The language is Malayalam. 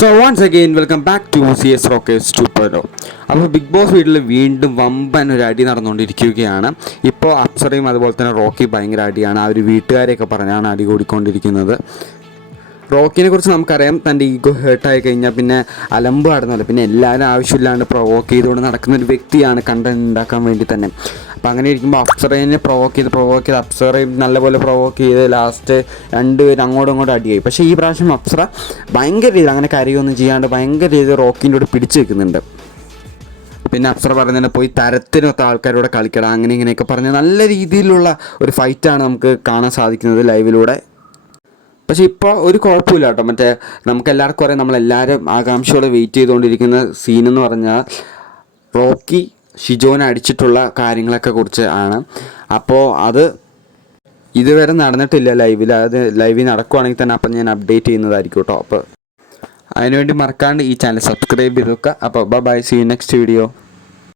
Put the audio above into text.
So once again welcome back to C S rockers two point o അപ്പോൾ ബിഗ് ബോസ് വീട്ടിൽ വീണ്ടും വമ്പൻ ഒരു അടി നടന്നുകൊണ്ടിരിക്കുകയാണ്. ഇപ്പോൾ അപ്സറയും അതുപോലെ തന്നെ റോക്കി ഭയങ്കര അടിയാണ്. ആ ഒരു വീട്ടുകാരെയൊക്കെ പറഞ്ഞാണ് അടി കൂടിക്കൊണ്ടിരിക്കുന്നത്. റോക്കിനെ കുറിച്ച് നമുക്കറിയാം. തന്റെ ഈഗോ ഹേർട്ടായി കഴിഞ്ഞാൽ പിന്നെ അലമ്പ് ആടുന്നല്ലോ പിന്നെ എല്ലാവരും ആവശ്യമില്ലാണ്ട് പ്രൊവോക്ക് ചെയ്തുകൊണ്ട് നടക്കുന്ന ഒരു വ്യക്തിയാണ് കണ്ടന്റ് ഉണ്ടാക്കാൻ വേണ്ടി തന്നെ. അപ്പം അങ്ങനെ ഇരിക്കുമ്പോൾ അപ്സറേനെ പ്രൊവോക്ക് ചെയ്ത് പ്രൊവോക്ക് ചെയ്ത് അപ്സറയും നല്ലപോലെ പ്രൊവോക്ക് ചെയ്ത് ലാസ്റ്റ് രണ്ടുപേരും അങ്ങോട്ടും ഇങ്ങോട്ടും അടിയായി. പക്ഷേ ഈ പ്രാവശ്യം അപ്സറ ഭയങ്കര രീതിയിൽ അങ്ങനെ കരയൊന്നും ചെയ്യാണ്ട് ഭയങ്കര രീതിയിൽ റോക്കിന്റെ കൂടെ പിടിച്ചു വെക്കുന്നുണ്ട് പിന്നെ അപ്സര പറയുന്നത് പോയി തരത്തിനൊത്ത ആൾക്കാരോട് കളിക്കണം അങ്ങനെ ഇങ്ങനെയൊക്കെ പറഞ്ഞ് നല്ല രീതിയിലുള്ള ഒരു ഫൈറ്റാണ് നമുക്ക് കാണാൻ സാധിക്കുന്നത് ലൈവിലൂടെ പക്ഷേ ഇപ്പോൾ ഒരു കുഴപ്പമില്ല കേട്ടോ. മറ്റേ നമുക്ക് എല്ലാവർക്കും അറിയാം നമ്മളെല്ലാവരും ആകാംക്ഷയോടെ വെയിറ്റ് ചെയ്തുകൊണ്ടിരിക്കുന്ന സീൻ എന്ന് പറഞ്ഞാൽ റോക്കി ഷിജോനെ അടിച്ചിട്ടുള്ള കാര്യങ്ങളൊക്കെ കുറിച്ച് ആണ്. അപ്പോൾ അത് ഇതുവരെ നടന്നിട്ടില്ല ലൈവിൽ അത് ലൈവിൽ നടക്കുവാണെങ്കിൽ തന്നെ അപ്പം ഞാൻ അപ്ഡേറ്റ് ചെയ്യുന്നതായിരിക്കും കേട്ടോ. അപ്പോൾ അതിനുവേണ്ടി മറക്കാണ്ട് ഈ ചാനൽ സബ്സ്ക്രൈബ് ചെയ്ത് വെക്കുക അപ്പോൾ ബൈ സീ നെക്സ്റ്റ് വീഡിയോ